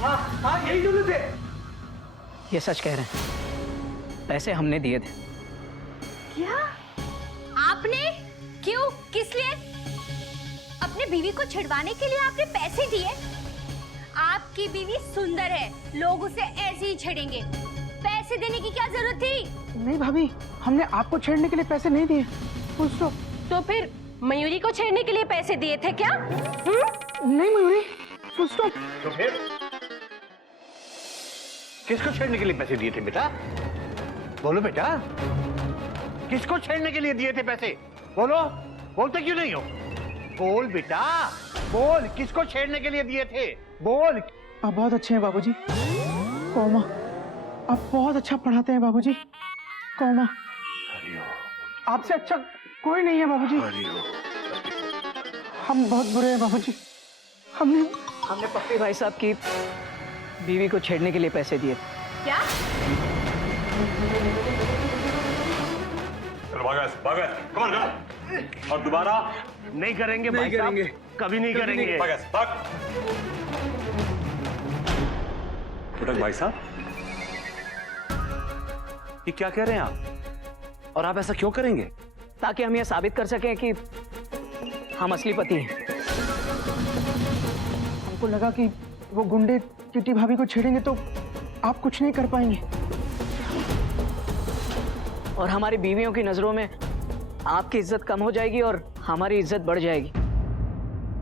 हाँ हाँ यही दोनों थे। ये सच कह रहे हैं, पैसे हमने दिए थे। क्या? आपने? क्यों? किस लिए? अपने बीवी को छिड़वाने के लिए आपने पैसे दिए? आपकी बीवी सुंदर है, लोग उसे ऐसे ही छेड़ेंगे। पैसे देने की क्या जरूरत थी? नहीं भाभी, हमने आपको छेड़ने के लिए पैसे नहीं दिए। पूछो। तो फिर मयूरी को छेड़ने के लिए पैसे दिए थे क्या? नहीं मयूरी, पूछो। तो फिर किसको छेड़ने के लिए पैसे दिए थे बेटा? बोलो बेटा, किसको छेड़ने के लिए दिए थे पैसे? बोलो, बोलते क्यों नहीं हो? बोल बेटा, बोल, किसको छेड़ने के लिए दिए थे? बोल। आप बहुत अच्छे हैं बाबूजी। कोमा, आप बहुत अच्छा पढ़ाते हैं बाबूजी। कोमा, आपसे अच्छा कोई नहीं है बाबूजी। हम बहुत बुरे हैं बाबूजी। हमने पप्पी भाई साहब की बीवी को छेड़ने के लिए पैसे दिए। क्या? कम ऑन, और दोबारा नहीं करेंगे भाई साहब, कभी नहीं करेंगे। उठक भाई साहब, ये क्या कह रहे हैं आप? और आप ऐसा क्यों करेंगे? ताकि हम ये साबित कर सकें कि हम असली पति हैं। हमको लगा कि वो गुंडे किटी भाभी को छेड़ेंगे तो आप कुछ नहीं कर पाएंगे। और हमारी बीवियों की नजरों में आपकी इज्जत कम हो जाएगी और हमारी इज्जत बढ़ जाएगी।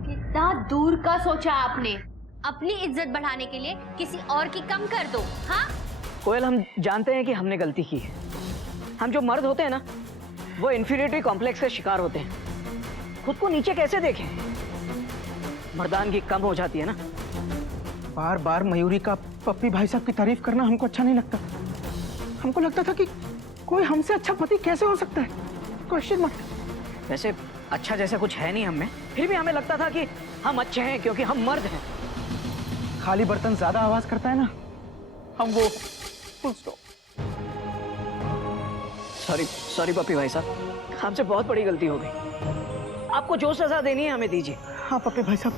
कितना दूर का सोचा आपने? अपनी इज्जत बढ़ाने के लिए किसी और की कम कर दो। हाँ? कोयल, हम जानते हैं कि हमने गलती की है। हम जो मर्द होते हैं ना, वो इन्फीरियरिटी कॉम्प्लेक्स का शिकार होते हैं। खुद को नीचे कैसे देखें? मर्दानगी कम हो जाती है ना। बार बार मयूरी का पप्पी भाई साहब की तारीफ करना हमको अच्छा नहीं लगता। हमको लगता था कि कोई हमसे अच्छा पति कैसे हो सकता है। क्वेश्चन मत। वैसे अच्छा जैसा कुछ है नहीं हम में, फिर भी हमें लगता था कि हम अच्छे हैं क्योंकि हम मर्द हैं। खाली बर्तन ज्यादा आवाज करता है ना, हम वो। सॉरी पप्पी भाई साहब, हमसे बहुत बड़ी गलती हो गई। आपको जो सजा देनी है हमें दीजिए। हाँ पप्पी भाई साहब,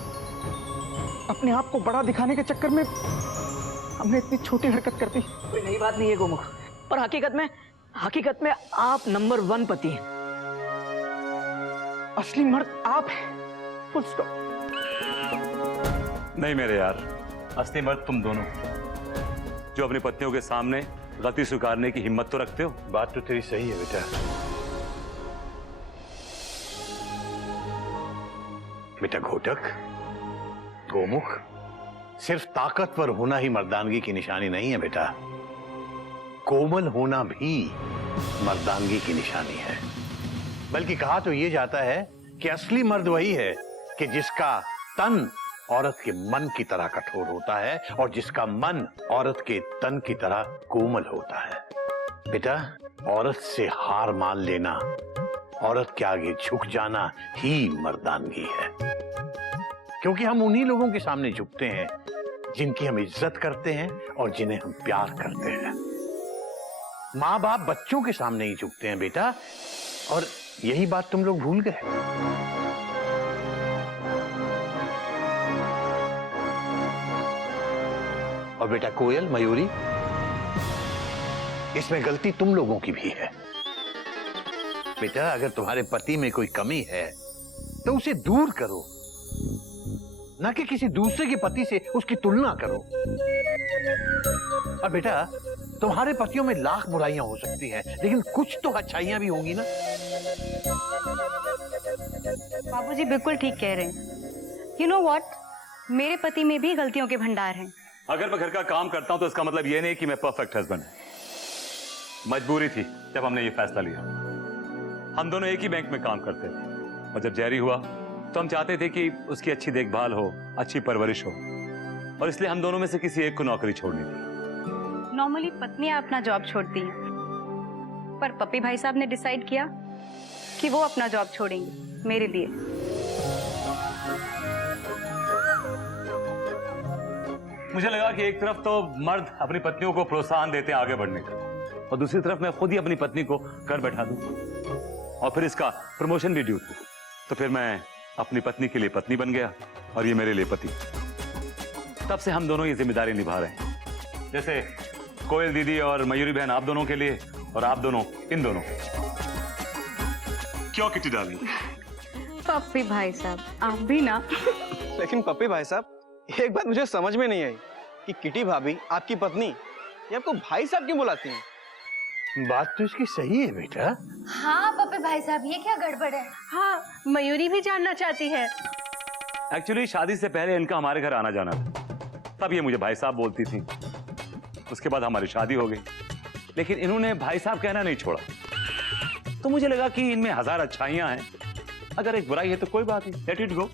अपने आप को बड़ा दिखाने के चक्कर में हमने इतनी छोटी हरकत कर दी। कोई नई बात नहीं है गोमुख, पर हकीकत में आप नंबर 1 पति हैं। असली मर्द आप हैं। Full stop. नहीं मेरे यार, असली मर्द तुम दोनों, जो अपनी पत्नियों के सामने गलती स्वीकारने की हिम्मत तो रखते हो। बात तो तेरी सही है बेटा। बेटा घोटक, गोमुख, सिर्फ ताकतवर होना ही मर्दानगी की निशानी नहीं है बेटा। कोमल होना भी मर्दानगी की निशानी है। बल्कि कहा तो ये जाता है कि असली मर्द वही है कि जिसका तन औरत के मन की तरह कठोर होता है और जिसका मन औरत के तन की तरह कोमल होता है। बेटा, औरत से हार मान लेना, औरत के आगे झुक जाना ही मर्दानगी है। क्योंकि हम उन्हीं लोगों के सामने झुकते हैं जिनकी हम इज्जत करते हैं और जिन्हें हम प्यार करते हैं। माँ बाप बच्चों के सामने ही झुकते हैं बेटा, और यही बात तुम लोग भूल गए। और बेटा कोयल, मयूरी, इसमें गलती तुम लोगों की भी है। बेटा, अगर तुम्हारे पति में कोई कमी है तो उसे दूर करो, ना कि किसी दूसरे के पति से उसकी तुलना करो। और बेटा, तुम्हारे पतियों में लाख बुराइयां हो सकती हैं, लेकिन कुछ तो अच्छाइयां भी होंगी ना। बाबूजी बिल्कुल ठीक कह रहे हैं। यू नो व्हाट, मेरे पति में भी गलतियों के भंडार हैं। अगर मैं घर का काम करता हूं तो इसका मतलब ये नहीं कि मैं परफेक्ट हस्बैंड है। मजबूरी थी जब हमने ये फैसला लिया। हम दोनों एक ही बैंक में काम करते थे और जब जैरी हुआ तो हम चाहते थे कि उसकी अच्छी देखभाल हो, अच्छी परवरिश हो, और इसलिए हम दोनों में से किसी एक को नौकरी छोड़नी थी। नॉर्मली पत्नियां अपना जॉब छोड़ती हैं, पर पप्पी भाई साहब ने डिसाइड किया कि वो अपना जॉब छोड़ेंगे मेरे लिए। मुझे लगा कि एक तरफ तो मर्द अपनी पत्नियों को प्रोत्साहन देते हैं आगे बढ़ने का, और दूसरी तरफ मैं खुद ही अपनी पत्नी को घर बैठा दूं और फिर इसका प्रमोशन भी ड्यू। तो फिर मैं अपनी पत्नी के लिए पत्नी बन गया और ये मेरे लिए पति। तब से हम दोनों ये जिम्मेदारी निभा रहे हैं, जैसे कोयल दीदी और मयूरी बहन आप दोनों के लिए, और आप दोनों इन दोनों। क्यों किटी डार्लिंग? पप्पी भाई साहब आप भी ना। लेकिन पप्पी भाई साहब, एक बात मुझे समझ में नहीं आई कि किटी भाभी आपकी पत्नी ये आपको भाई साहब क्यों बुलाती हैं? बात तो इसकी सही है बेटा। हाँ पप्पी भाई साहब, ये क्या गड़बड़ है? हाँ मयूरी भी जानना चाहती है। एक्चुअली शादी से पहले इनका हमारे घर आना जाना था, तब ये मुझे भाई साहब बोलती थी। उसके बाद हमारी शादी हो गई, लेकिन इन्होंने भाई साहब कहना नहीं छोड़ा। तो मुझे लगा कि इनमें हजार अच्छाइयां हैं, अगर एक बुराई है तो कोई बात नहीं, let it go.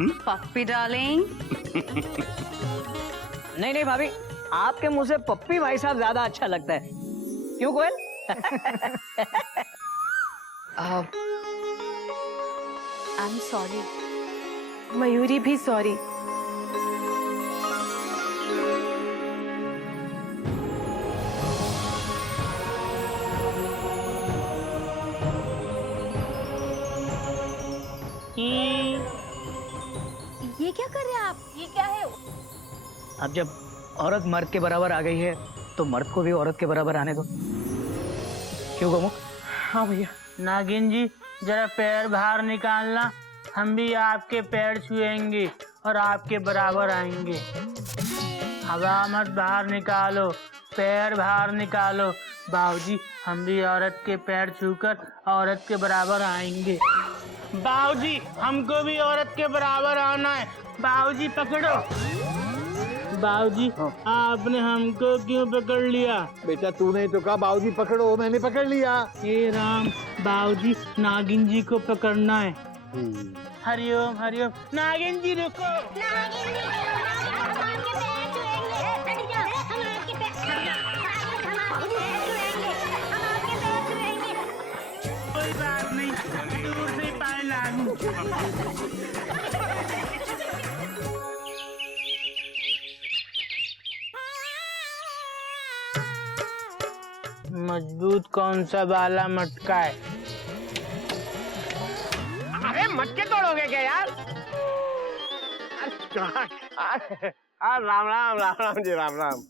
Puppy darling. नहीं नहीं भाभी, आपके मुंह से पप्पी भाई साहब ज्यादा अच्छा लगता है, क्यों Koyal? I am sorry. Mayuri भी सॉरी। ये क्या कर रहे हैं आप? ये क्या है? अब जब औरत मर्द के बराबर आ गई है तो मर्द को भी औरत के बराबर आने दो, क्यों गोमुख? हाँ भैया। नागिन जी जरा पैर बाहर निकालना, हम भी आपके पैर छुएंगे और आपके बराबर आएंगे। हवा मत बाहर निकालो, पैर बाहर निकालो। बाबूजी हम भी औरत के पैर छूकर औरत के बराबर आएंगे। बाबूजी हमको भी औरत के बराबर आना है। बाबूजी पकड़ो। बाबूजी आपने हमको क्यों पकड़ लिया? बेटा तूने तो कहा बाबूजी पकड़ो, मैंने पकड़ लिया। हे राम, बाबूजी नागिन जी को पकड़ना है। हरिओम हरिओम। नागिन जी रुको। कोई बात नहीं, दूर से पाए लागू। मजबूत कौन सा वाला मटका है? अरे मटके तोड़ोगे क्या यार? राम राम राम राम जी, राम राम।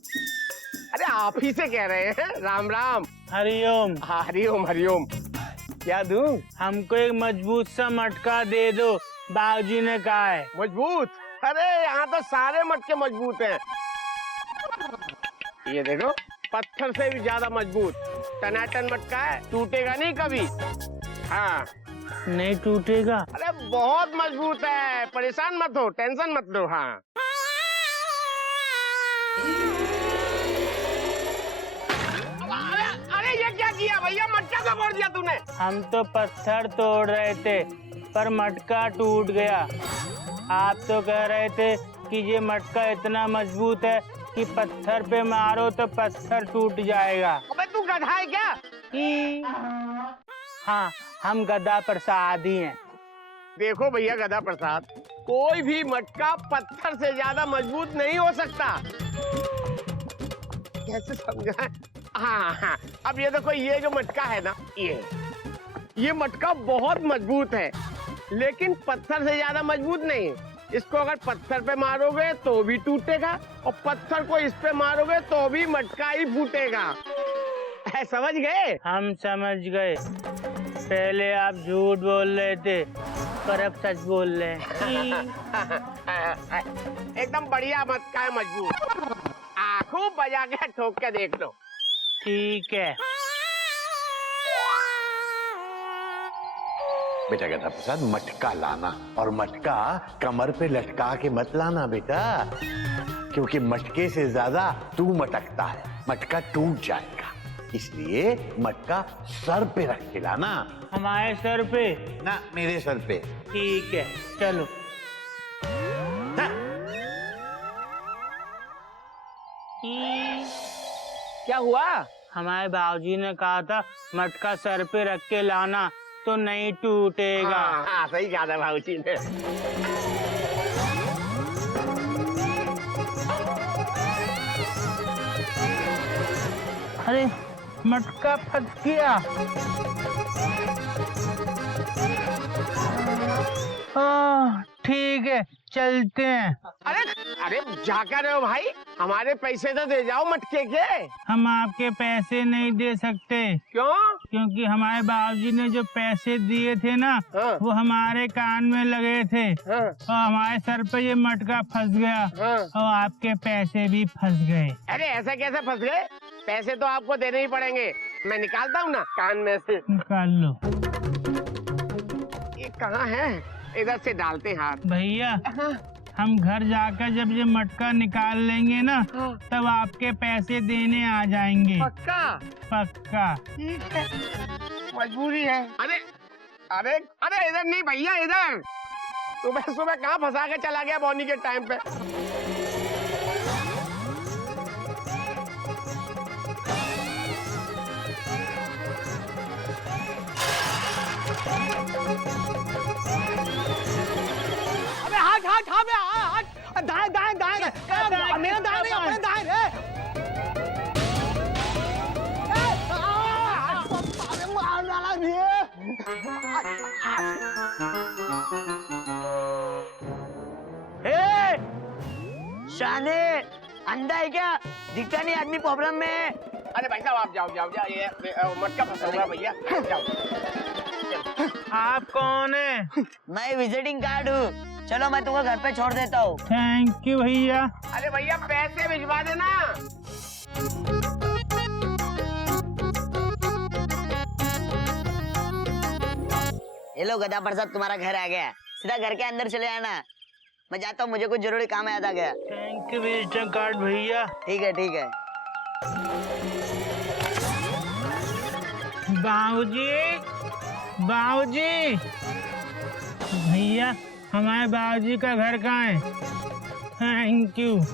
अरे आप ही से कह रहे हैं, राम राम। हरिओम। हरिओम हरिओम। क्या दूं? हमको एक मजबूत सा मटका दे दो, बाबूजी ने कहा है। मजबूत? अरे यहाँ तो सारे मटके मजबूत हैं। ये देखो, पत्थर से भी ज्यादा मजबूत टनाटन मटका है, टूटेगा नहीं कभी। हाँ नहीं टूटेगा? अरे बहुत मजबूत है, परेशान मत हो, टेंशन मत लो। हाँ अरे ये क्या किया भैया, मटका क्यों फोड़ दिया तूने? हम तो पत्थर तोड़ रहे थे पर मटका टूट गया। आप तो कह रहे थे कि ये मटका इतना मजबूत है कि पत्थर पे मारो तो पत्थर टूट जाएगा। अबे तू गधा है क्या? हाँ हम गधा प्रसाद ही हैं। देखो भैया गधा प्रसाद, कोई भी मटका पत्थर से ज्यादा मजबूत नहीं हो सकता। कैसे समझा? हाँ हाँ, अब ये देखो, ये जो मटका है ना, ये मटका बहुत मजबूत है, लेकिन पत्थर से ज्यादा मजबूत नहीं है। इसको अगर पत्थर पे मारोगे तो भी टूटेगा, और पत्थर को इस पे मारोगे तो भी मटका ही फूटेगा। समझ गए? हम समझ गए। पहले आप झूठ बोल रहे थे पर अब सच बोल रहे हैं। एकदम बढ़िया मटका है, मजबूत। आंखों बजा के ठोक के देख लो। ठीक है। बेटा गधा प्रसाद, मटका लाना, और मटका कमर पे लटका के मत लाना बेटा, क्योंकि मटके से ज्यादा तू मटकता है, मटका टूट जाएगा। इसलिए मटका सर पे रख के लाना। हमारे सर पे? ना, मेरे सर पे। ठीक है चलो। क्या हुआ? हमारे बाबूजी ने कहा था मटका सर पे रख के लाना तो नहीं टूटेगा। हाँ, सही कहा था बाबूजी ने। अरे मटका फट गया। ठीक है चलते हैं। अरे अरे झाका रहे हो भाई, हमारे पैसे तो दे जाओ मटके के। हम आपके पैसे नहीं दे सकते। क्यों? क्योंकि हमारे बाबूजी ने जो पैसे दिए थे ना, हाँ। वो हमारे कान में लगे थे, हाँ। और हमारे सर पे ये मटका फंस गया, हाँ। और आपके पैसे भी फंस गए। अरे ऐसा कैसे फंस गए? पैसे तो आपको देने ही पड़ेंगे। मैं निकालता हूँ ना कान में से। निकाल लो। ये कहाँ है? इधर से डालते हैं हाथ। भैया, हाँ। हम घर जाकर जब ये मटका निकाल लेंगे ना, हाँ। तब आपके पैसे देने आ जाएंगे। पक्का? पक्का। ठीक है, मजबूरी है। अरे अरे अरे इधर नहीं भैया, इधर। सुबह सुबह कहाँ फंसा के चला गया बॉनी के टाइम पे। अबे हाथ हाथ हाथ हाथ दाएं दाएं दाएं मेरा दाएं नहीं अपने दाएं रे। अरे मार डाला ए, शाने अंधा है क्या? दिखता नहीं आदमी प्रॉब्लम में है। अरे भाई साहब आप जाओ जाओ जाओ, ये मटका फंसा हुआ है भैया, जाओ। आप कौन है? मैं विजिटिंग कार्ड हूँ। चलो मैं तुमको घर पे छोड़ देता हूँ। थैंक यू भैया। अरे भैया पैसे भिजवा देना। ये लो गधा प्रसाद, तुम्हारा घर आ गया। सीधा घर के अंदर चले आना। मैं जाता हूँ, मुझे कुछ जरूरी काम याद आ गया। थैंक यू विजिटिंग कार्ड भैया। ठीक है ठीक है। बाबूजी, बाबूजी, भैया हमारे बाबूजी का घर कहाँ है? Thank you.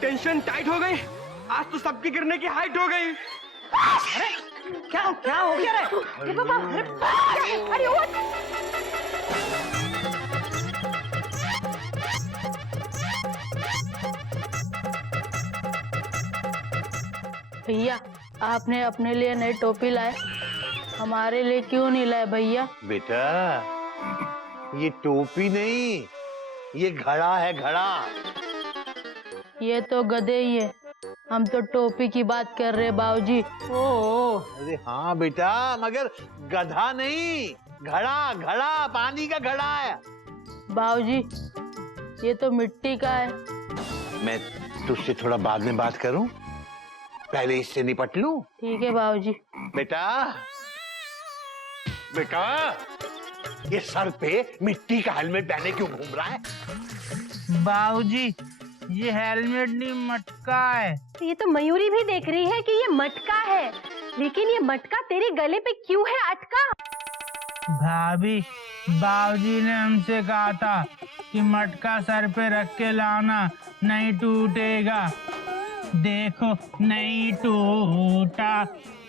टेंशन टाइट हो गई। आज तो सबकी गिरने की हाइट हो गई। क्या क्या हो गया रे? भैया, आपने अपने लिए नई टोपी लाए, हमारे लिए क्यों नहीं लाए भैया? बेटा ये टोपी नहीं, ये घड़ा है, घड़ा। ये तो गधे ही है। हम तो टोपी की बात कर रहे बाबूजी। अरे हाँ बेटा, मगर गधा नहीं, घड़ा, घड़ा, पानी का घड़ा है। बाबूजी, ये तो मिट्टी का है। मैं तुझसे थोड़ा बाद में बात करूं, पहले इससे निपट लूं। ठीक है बाबूजी। बेटा बेटा, ये सर पे मिट्टी का हेलमेट पहने क्यों घूम रहा है? बाबूजी, ये हेलमेट नहीं मटका है। ये तो मयूरी भी देख रही है कि ये मटका है, लेकिन ये मटका तेरे गले पे क्यों है अटका? भाभी, बाबूजी ने हमसे कहा था कि मटका सर पे रख के लाना, नहीं टूटेगा। देखो नहीं टूटा,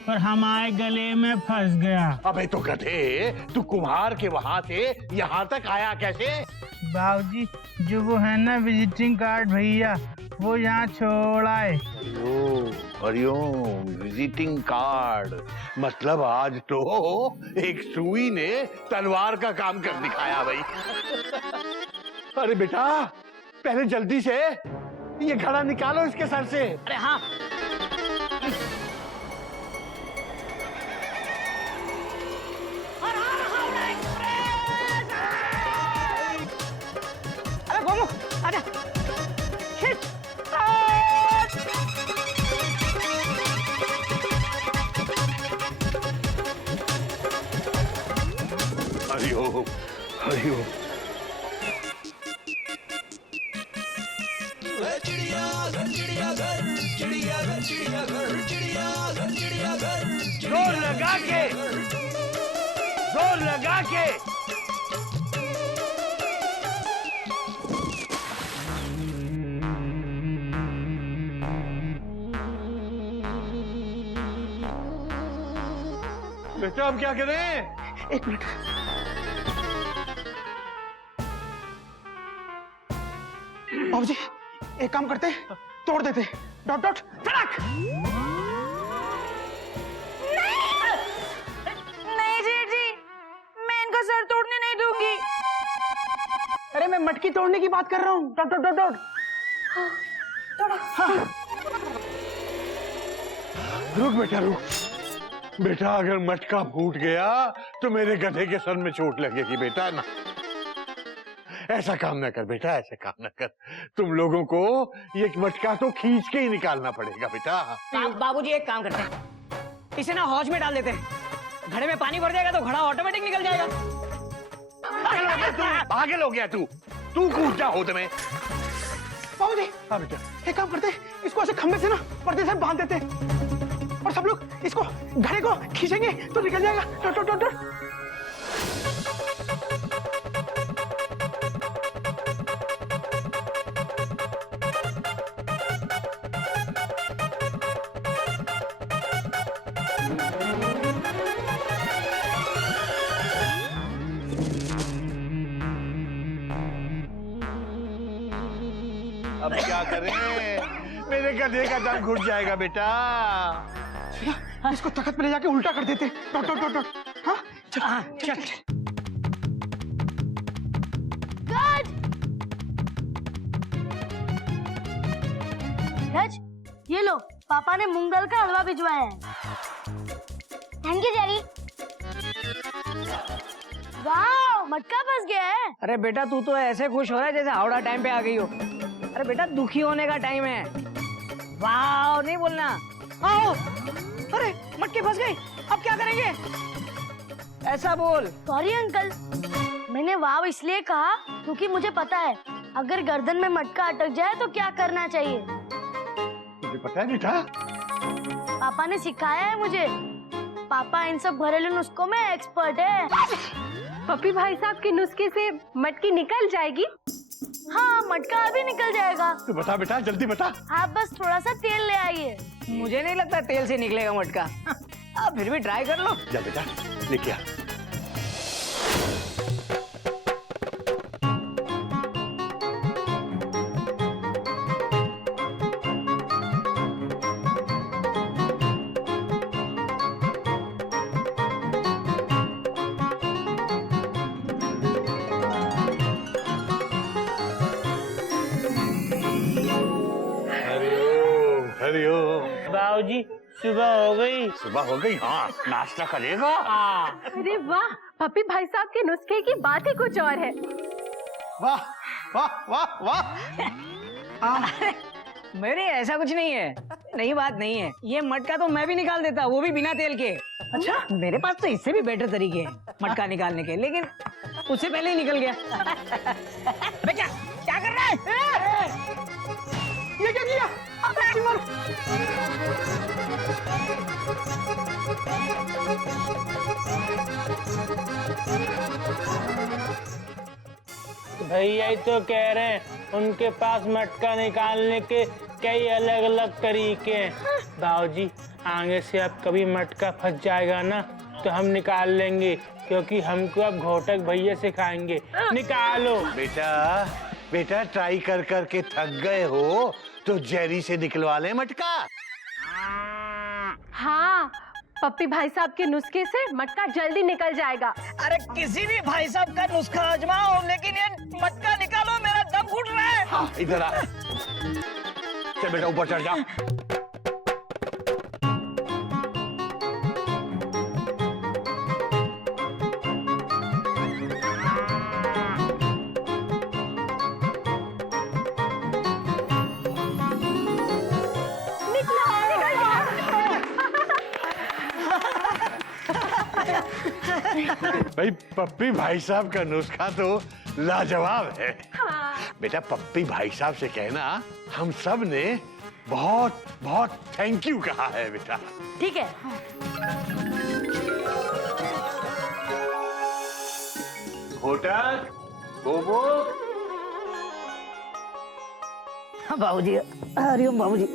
पर हमारे गले में फंस गया। अबे तो गधे, तू कुम्हार के वहां से यहाँ तक आया कैसे? बाबूजी, जो वो है ना विजिटिंग कार्ड भैया, वो यहाँ छोड़ा है। Hariom, visiting card. मतलब आज तो एक सुई ने तलवार का काम कर दिखाया भाई। अरे बेटा, पहले जल्दी से ये घड़ा निकालो इसके सर से। अरे हाँ। अरे गोलू आजा, खींच। हरिओम, हरिओम। जोर लगा के, जोर लगा के। बेटा अब क्या करें? एक मिनट। बाबूजी एक काम करते, तोड़ देते। डॉट डॉट धड़क। नहीं जी जी, मैं इनका सर तोड़ने नहीं दूंगी। अरे मैं मटकी तोड़ने की बात कर रहा हूँ। Dot dot dot dot. रुक बेटा रुक। बेटा अगर मटका फूट गया तो मेरे गधे के सर में चोट लगेगी बेटा ना। ऐसा काम ना कर बेटा, ऐसा काम ना कर। तुम लोगों को ये मटका तो खींच के ही निकालना पड़ेगा बेटा। बाबूजी एक काम करते हैं, इसे ना हौज में डाल देते हैं। घड़े में पानी भर जाएगा तो घड़ा ऑटोमेटिक निकल जाएगा। पागल हो गया तू? तू कूद जा होद में। बाबूजी हाँ बेटा। एक काम करते, इसको ऐसे खंबे से ना पर्दे से बांध देते और सब लोग इसको घड़े को खींचेंगे तो निकल जाएगा। Dot dot dot dot. अब क्या करें? मेरे गधे का दम घुट जाएगा बेटा। इसको तख्त पे ले जाके उल्टा कर देते। Dot dot dot dot. हाँ चल चल। रज, ये लो, पापा ने मूंग दाल का हलवा भिजवाया है। Thank you Jerry. वाह, मटका फंस गया है। अरे बेटा तू तो ऐसे खुश हो रहा है जैसे हावड़ा टाइम पे आ गई हो। अरे बेटा दुखी होने का टाइम है। वाह नहीं बोलना। आओ। अरे मटके फंस गए, अब क्या करेंगे? ऐसा बोल। सॉरी अंकल, मैंने वाव इसलिए कहा क्योंकि मुझे पता है अगर गर्दन में मटका अटक जाए तो क्या करना चाहिए। तुझे पता है बेटा? पापा ने सिखाया है मुझे। पापा इन सब घरेलू नुस्खों में एक्सपर्ट है। पप्पी भाई साहब के नुस्खे से मटकी निकल जाएगी? हाँ, मटका अभी निकल जाएगा। तू बता बेटा, जल्दी बता। आप बस थोड़ा सा तेल ले आइए। मुझे नहीं लगता तेल से निकलेगा मटका। अब फिर भी ट्राई कर लो। जा बेटा लेके आ। हरिओम। बाबूजी सुबह हो गई। सुबह हो गई? हाँ नाश्ता करेगा। अरे वाह, पप्पी भाई साहब के नुस्खे की बात ही कुछ और है। वाह वाह वाह वाह। मेरे ऐसा कुछ नहीं है, नई बात नहीं है। ये मटका तो मैं भी निकाल देता, वो भी बिना तेल के। अच्छा मेरे पास तो इससे भी बेटर तरीके हैं मटका निकालने के, लेकिन उससे पहले ही निकल गया। बेटा क्या कर रहा है? ये क्या किया? भैया ही तो कह रहे हैं उनके पास मटका निकालने के कई अलग अलग तरीके हैं। बाबूजी आगे से अब कभी मटका फंस जाएगा ना तो हम निकाल लेंगे, क्योंकि हमको अब घोटक भैया सिखाएंगे। निकालो। बेटा बेटा ट्राई कर कर के थक गए हो तो जेरी से निकलवा ले मटका। हाँ, पप्पी भाई साहब के नुस्खे से मटका जल्दी निकल जाएगा। अरे किसी भी भाई साहब का नुस्खा आजमाओ, लेकिन ये मटका निकालो, मेरा दम घुट रहा है। हाँ इधर आ। चल बेटा ऊपर चढ़ जा। भाई पप्पी भाई साहब का नुस्खा तो लाजवाब है। बेटा पप्पी भाई साहब से कहना हम सब ने बहुत बहुत थैंक यू कहा है बेटा। ठीक है। घोटक बोबो। बाबूजी हरिओम। बाबूजी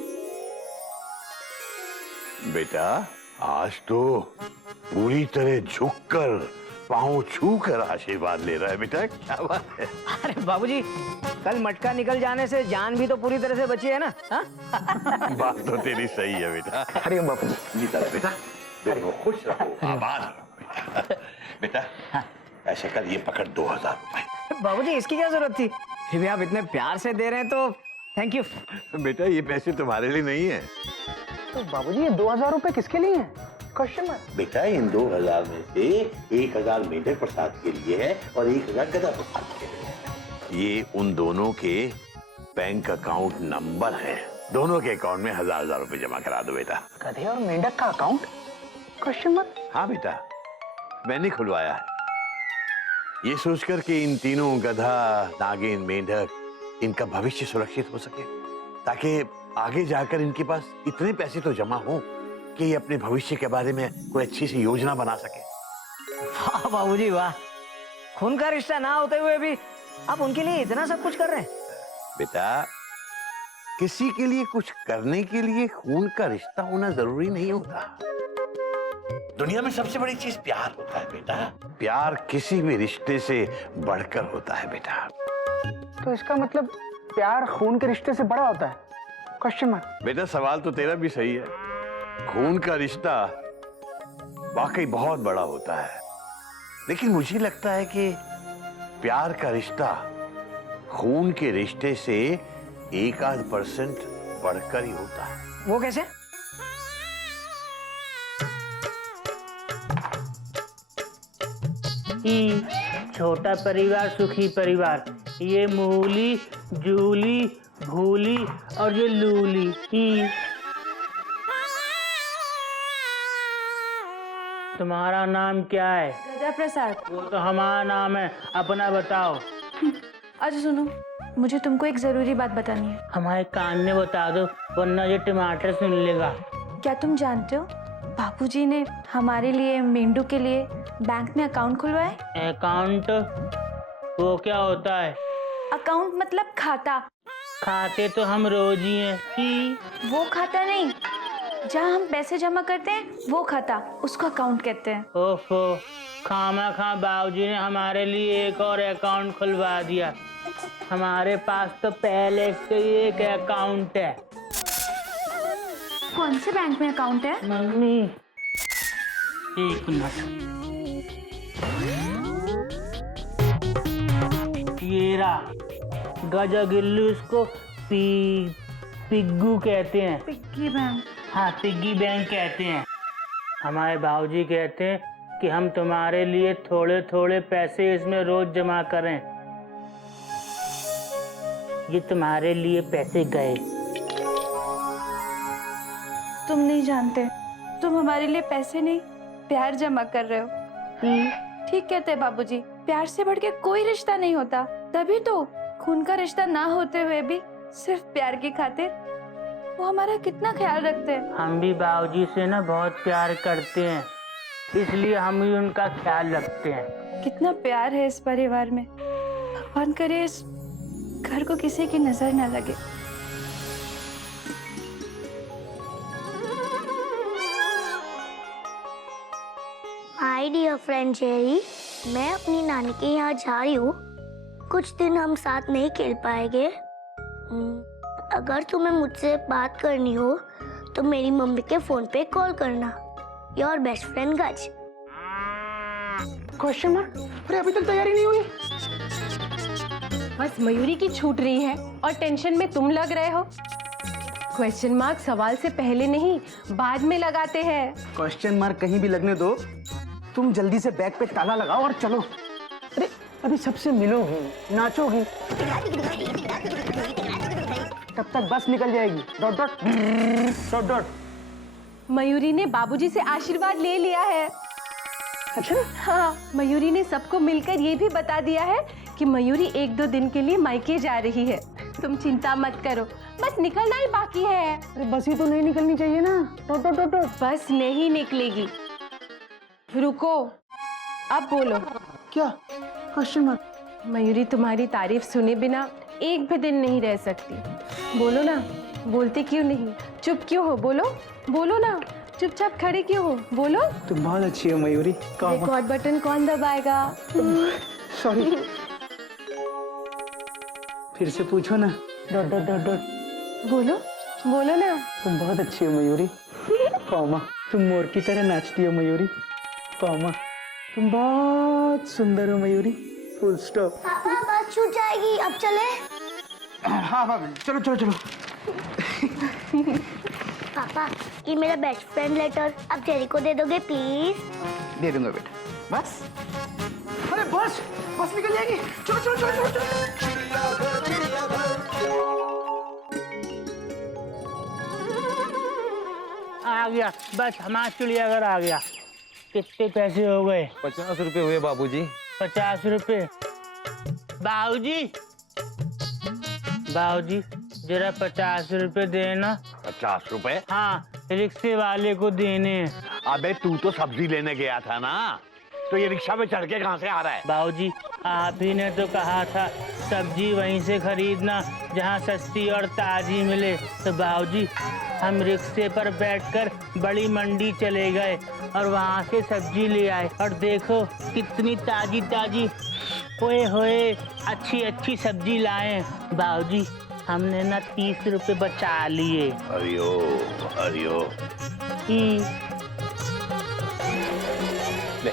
बेटा आज तो पूरी तरह झुककर पांव छू कर आशीर्वाद ले रहा है बेटा, क्या बात है। अरे बाबूजी, कल मटका निकल जाने से जान भी तो पूरी तरह से बची है ना? हाँ? बात तो तेरी सही है बेटा। अरे बापू जीता रहे बेटा, दोनों खुश रहो, आबाद रहो बेटा। बेटा ऐसे कर, ये पकड़ 2000 रुपए। बाबूजी, इसकी क्या जरूरत थी? फिर भी आप इतने प्यार से दे रहे हैं तो थैंक यू। बेटा ये पैसे तुम्हारे लिए नहीं है। तो बाबूजी ये 2000 रुपए किसके लिए हैं? Question mark. बेटा इन 2000 में से 1000 मेढक प्रसाद के लिए है और 1000 गधा प्रसाद के लिए है। ये उन दोनों के बैंक अकाउंट नंबर है। दोनों के अकाउंट में 1000 रुपए जमा करा दो बेटा। गधे और मेंढक का अकाउंट? Question mark. हाँ बेटा, मैंने खुलवाया है, ये सोचकर कि इन तीनों गधा, नागिन, मेंढक, इनका भविष्य सुरक्षित हो सके, ताकि आगे जाकर इनके पास इतने पैसे तो जमा हो कि ये अपने भविष्य के बारे में कोई अच्छी सी योजना बना सके। वाह बाबूजी वाह, खून का रिश्ता ना होते हुए भी आप उनके लिए इतना सब कुछ कर रहे हैं। बेटा किसी के लिए कुछ करने के लिए खून का रिश्ता होना जरूरी नहीं होता। दुनिया में सबसे बड़ी चीज प्यार होता है बेटा। प्यार किसी भी रिश्ते से बढ़कर होता है बेटा। तो इसका मतलब प्यार खून के रिश्ते से बड़ा होता है? Question mark. बेटा सवाल तो तेरा भी सही है, खून का रिश्ता वाकई बहुत बड़ा होता है, लेकिन मुझे लगता है कि प्यार का रिश्ता खून के रिश्ते से 1-8% बढ़कर ही होता है। वो कैसे? छोटा परिवार सुखी परिवार, ये मूली, जूली, भूली और ये लूली। तुम्हारा नाम क्या है? गदा प्रसाद। वो तो हमारा नाम है, अपना बताओ। अच्छा सुनो, मुझे तुमको एक जरूरी बात बतानी है। हमारे कान में बता दो, वरना ये टमाटर सुन लेगा। क्या तुम जानते हो बापूजी ने हमारे लिए, मेंढू के लिए बैंक में अकाउंट खुलवाया? अकाउंट? वो क्या होता है? अकाउंट मतलब खाता। खाते तो हम रोज ही हैं। वो खाता नहीं, जहाँ हम पैसे जमा करते हैं वो खाता, उसको अकाउंट कहते हैं। ओफो, खामा खा बाबूजी ने हमारे लिए एक और अकाउंट खुलवा दिया। हमारे पास तो पहले से ही एक अकाउंट है। कौन से बैंक में अकाउंट है? मम्मी एक मिनट, ये रहा। गजा गिल्लू इसको पिग्गू कहते हैं। Piggy bank? हाँ, पिग्गी बैंक कहते हैं। हमारे बाबूजी कहते हैं कि हम तुम्हारे लिए थोड़े थोड़े पैसे इसमें रोज जमा करें। ये तुम्हारे लिए पैसे गए। तुम नहीं जानते, तुम हमारे लिए पैसे नहीं प्यार जमा कर रहे हो। ठीक कहते हैं बाबूजी, प्यार से बढ़ के कोई रिश्ता नहीं होता। तभी तो खून का रिश्ता ना होते हुए भी सिर्फ प्यार की खातिर वो हमारा कितना ख्याल रखते हैं। हम भी बाबूजी से ना बहुत प्यार करते हैं, इसलिए हम भी उनका ख्याल रखते हैं। कितना प्यार है इस परिवार में। भगवान करे इस घर को किसी की नजर न लगे। हाय डियर फ्रेंड जेरी, मैं अपनी नानी के यहाँ जा रही हूँ। कुछ दिन हम साथ नहीं खेल पाएंगे। अगर तुम्हें मुझसे बात करनी हो तो मेरी मम्मी के फोन पे कॉल करना। योर बेस्ट फ्रेंड गज। Question mark. अरे अभी तक तैयारी नहीं हुई। बस मयूरी की छूट रही है और टेंशन में तुम लग रहे हो। क्वेश्चन मार्क सवाल से पहले नहीं, बाद में लगाते हैं। क्वेश्चन मार्क कहीं भी लगने दो, तुम जल्दी से बैग पे ताला लगाओ और चलो। अरे अभी सबसे मिलोगी, नाचोगी, तब तक बस निकल जाएगी। Dot dot dot dot. Mayuri ने बाबूजी से आशीर्वाद ले लिया है। अच्छा? हाँ, मयूरी ने सबको मिलकर ये भी बता दिया है कि मयूरी 1-2 दिन के लिए मायके जा रही है। तुम चिंता मत करो, बस निकलना ही बाकी है। अरे बस ही तो नहीं निकलनी चाहिए ना। Dot dot dot dot. बस नहीं निकलेगी। रुको, अब बोलो। क्या? Question mark. मयूरी तुम्हारी तारीफ सुने बिना एक भी दिन नहीं रह सकती। बोलो ना, बोलते क्यों नहीं? चुप क्यों हो? बोलो बोलो ना। चुपचाप खड़े क्यों हो? बोलो। तुम बहुत अच्छी हो मयूरी। रिकॉर्ड बटन कौन दबाएगा? सॉरी। फिर से पूछो ना। Dot dot dot dot. बोलो बोलो ना। तुम बहुत अच्छी हो मयूरी। कॉमा, तुम मोर की तरह नाचती हो मयूरी। कॉमा, तुम बहुत सुंदर हो मयूरी। Full stop. पापा बस छूट जाएगी, अब चले। हाँ हाँ चलो चलो चलो। पापा ये मेरा बेस्ट फ्रेंड लेटर अब जेरी को दे दोगे प्लीज? दे दूंगा बेटा। बस। अरे बस बस निकल जाएगी। चलो चलो चलो चलो चलो। आ गया, बस हमारा चिड़ियाघर आ गया। कितने पैसे हो गए? 50 रुपए हुए बाबूजी। 50 रुपए। बाबूजी, बाबूजी जरा 50 रुपए देना। 50 रुपए? हाँ, रिक्शे वाले को देने हैं। अबे तू तो सब्जी लेने गया था ना, तो ये रिक्शा पे चढ़ के कहाँ से आ रहा है? बाबूजी आप ही ने तो कहा था सब्जी वहीं से खरीदना जहाँ सस्ती और ताजी मिले। तो बाबूजी हम रिक्शे पर बैठकर बड़ी मंडी चले गए और वहाँ से सब्जी ले आए और देखो कितनी ताजी ताजी होए होए अच्छी अच्छी सब्जी लाए। बाबूजी हमने ना 30 रुपए बचा लिए। हरिओ हरिओ। ले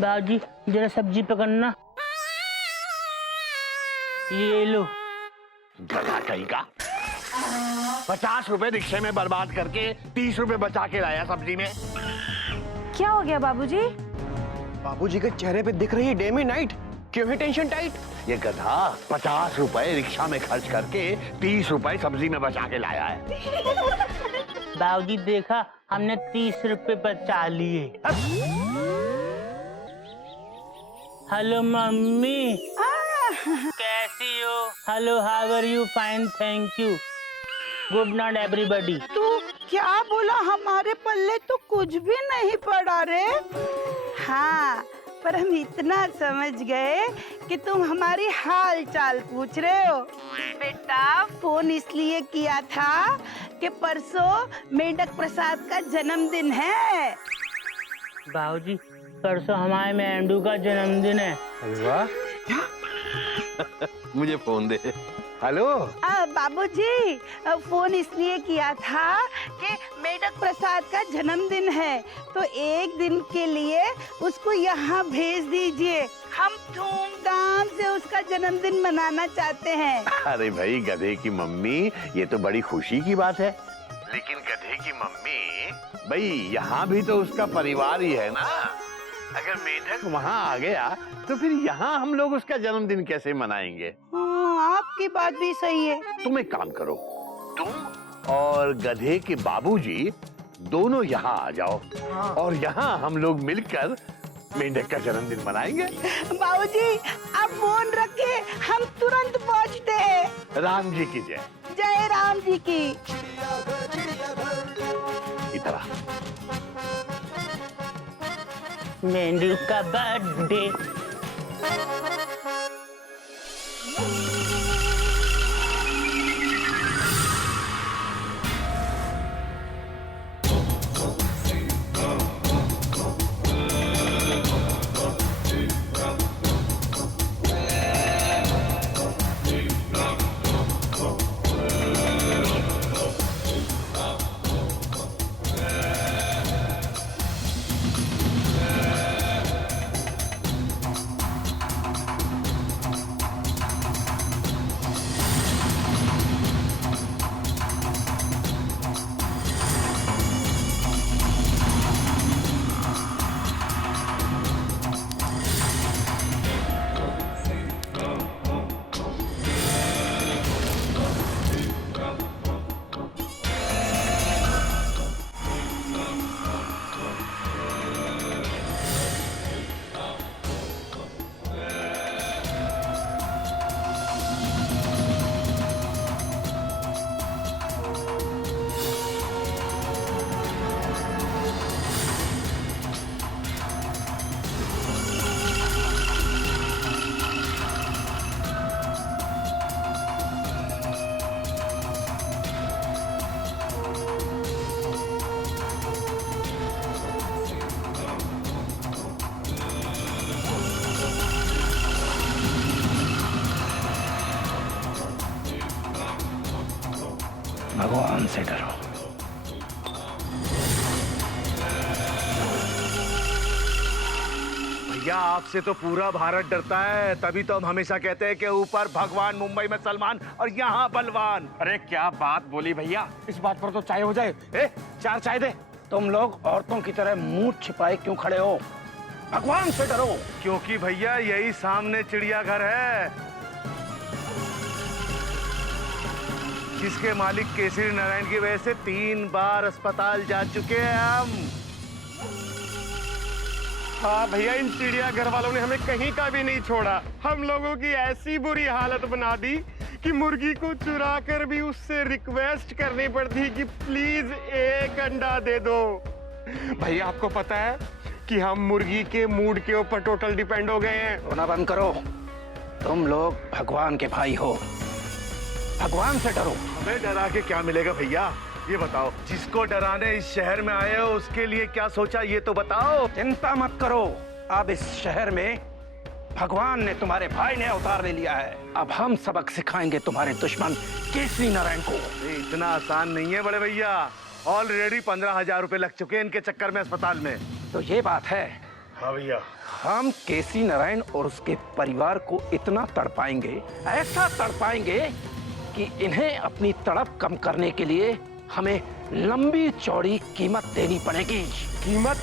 बाबूजी जरा सब्जी पकड़ना। ये लो। गधा कहीं का। 50 रुपए रिक्शे में बर्बाद करके 30 रुपए बचा के लाया सब्जी में। क्या हो गया बाबूजी? बाबूजी के चेहरे पे दिख रही है डे में नाइट। क्यों है टेंशन टाइट? ये गधा 50 रुपए रिक्शा में खर्च करके 30 रुपए सब्जी में बचा के लाया है। बाबूजी देखा हमने 30 रुपए बचा लिए। हेलो मम्मी, कैसी हो? Hello how are you? Fine thank you. Good night everybody. तू क्या बोला? हमारे पल्ले तो कुछ भी नहीं पड़ा रे। हाँ पर हम इतना समझ गए कि तुम हमारी हाल चाल पूछ रहे हो। बेटा फोन इसलिए किया था कि परसों मेंढक प्रसाद का जन्मदिन है। बाबूजी परसों हमारे मेंढू का जन्मदिन है। अरे वाह। मुझे फोन दे। हेलो बाबूजी फोन इसलिए किया था कि मेढक प्रसाद का जन्मदिन है तो एक दिन के लिए उसको यहाँ भेज दीजिए। हम धूमधाम से उसका जन्मदिन मनाना चाहते हैं। अरे भाई गधे की मम्मी, ये तो बड़ी खुशी की बात है। लेकिन गधे की मम्मी, भाई यहाँ भी तो उसका परिवार ही है ना। अगर मेढक वहाँ आ गया तो फिर यहाँ हम लोग उसका जन्मदिन कैसे मनाएंगे? आपकी बात भी सही है। तुम एक काम करो, तुम और गधे के बाबूजी दोनों यहाँ आ जाओ और यहाँ हम लोग मिलकर मेंढक का जन्मदिन मनाएंगे। बाबूजी आप फोन रखे, हम तुरंत पहुँचते हैं। राम जी की जय। जय राम जी की। इधर मेंढू का बर्थडे। भगवान से डरो। भैया आपसे तो पूरा भारत डरता है, तभी तो हम हमेशा कहते हैं कि ऊपर भगवान, मुंबई में सलमान और यहाँ बलवान। अरे क्या बात बोली भैया, इस बात पर तो चाय हो जाए। 4 चाय दे। तुम लोग औरतों की तरह मुंह छिपाए क्यों खड़े हो? भगवान से डरो। क्योंकि भैया यही सामने चिड़ियाघर है, जिसके मालिक केसरी नारायण की वजह से 3 बार अस्पताल जा चुके हैं हम। हाँ भैया, इन चिड़ियाघर वालों ने हमें कहीं का भी नहीं छोड़ा। हम लोगों की ऐसी बुरी हालत बना दी कि मुर्गी को चुरा कर भी उससे रिक्वेस्ट करनी पड़ती कि प्लीज एक अंडा दे दो। भैया आपको पता है कि हम मुर्गी के मूड के ऊपर टोटल डिपेंड हो गए हैं। रोना बंद करो। तुम लोग भगवान के भाई हो, भगवान से डरो। हमें डरा के क्या मिलेगा भैया, ये बताओ। जिसको डराने इस शहर में आए हो उसके लिए क्या सोचा ये तो बताओ। चिंता मत करो, अब इस शहर में भगवान ने, तुम्हारे भाई ने अवतार ले लिया है। अब हम सबक सिखाएंगे तुम्हारे दुश्मन केसरी नारायण को। इतना आसान नहीं है बड़े भैया, ऑलरेडी 15,000 रुपए लग चुके हैं इनके चक्कर में अस्पताल में। तो ये बात है। हाँ भैया, हम केसरी नारायण और उसके परिवार को इतना तड़पाएंगे, ऐसा तड़पाएंगे कि इन्हें अपनी तड़प कम करने के लिए हमें लंबी चौड़ी कीमत देनी पड़ेगी। कीमत?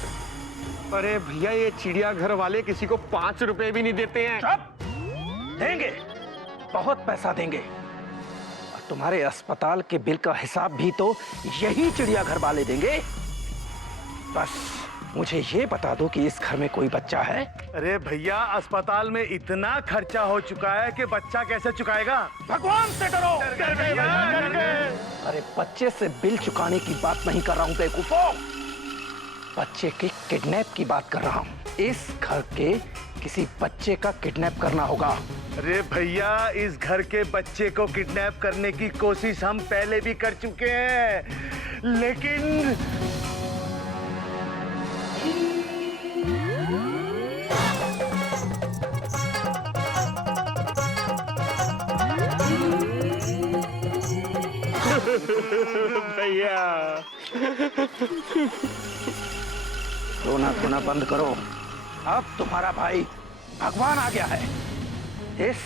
अरे भैया, ये चिड़ियाघर वाले किसी को 5 रुपए भी नहीं देते हैं। चुप! देंगे, बहुत पैसा देंगे। और तुम्हारे अस्पताल के बिल का हिसाब भी तो यही चिड़ियाघर वाले देंगे। बस मुझे ये बता दो कि इस घर में कोई बच्चा है? अरे भैया, अस्पताल में इतना खर्चा हो चुका है कि बच्चा कैसे चुकाएगा। भगवान से डरो। अरे बच्चे से बिल चुकाने की बात नहीं कर रहा हूँ बेवकूफो, बच्चे के किडनैप की बात कर रहा हूँ। इस घर के किसी बच्चे का किडनैप करना होगा। अरे भैया, इस घर के बच्चे को किडनैप करने की कोशिश हम पहले भी कर चुके हैं, लेकिन भैया रोना धोना बंद करो। अब तुम्हारा भाई भगवान आ गया है। इस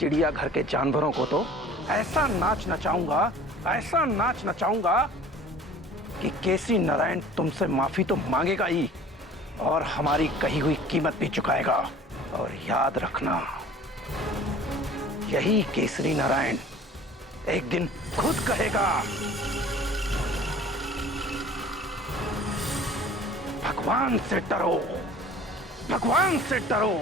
चिड़ियाघर के जानवरों को तो ऐसा नाच नचाऊंगा, ऐसा नाच नचाऊंगा कि केसरी नारायण तुमसे माफी तो मांगेगा ही और हमारी कही हुई कीमत भी चुकाएगा। और याद रखना, यही केसरी नारायण एक दिन खुद कहेगा, भगवान से डरो, भगवान से डरो।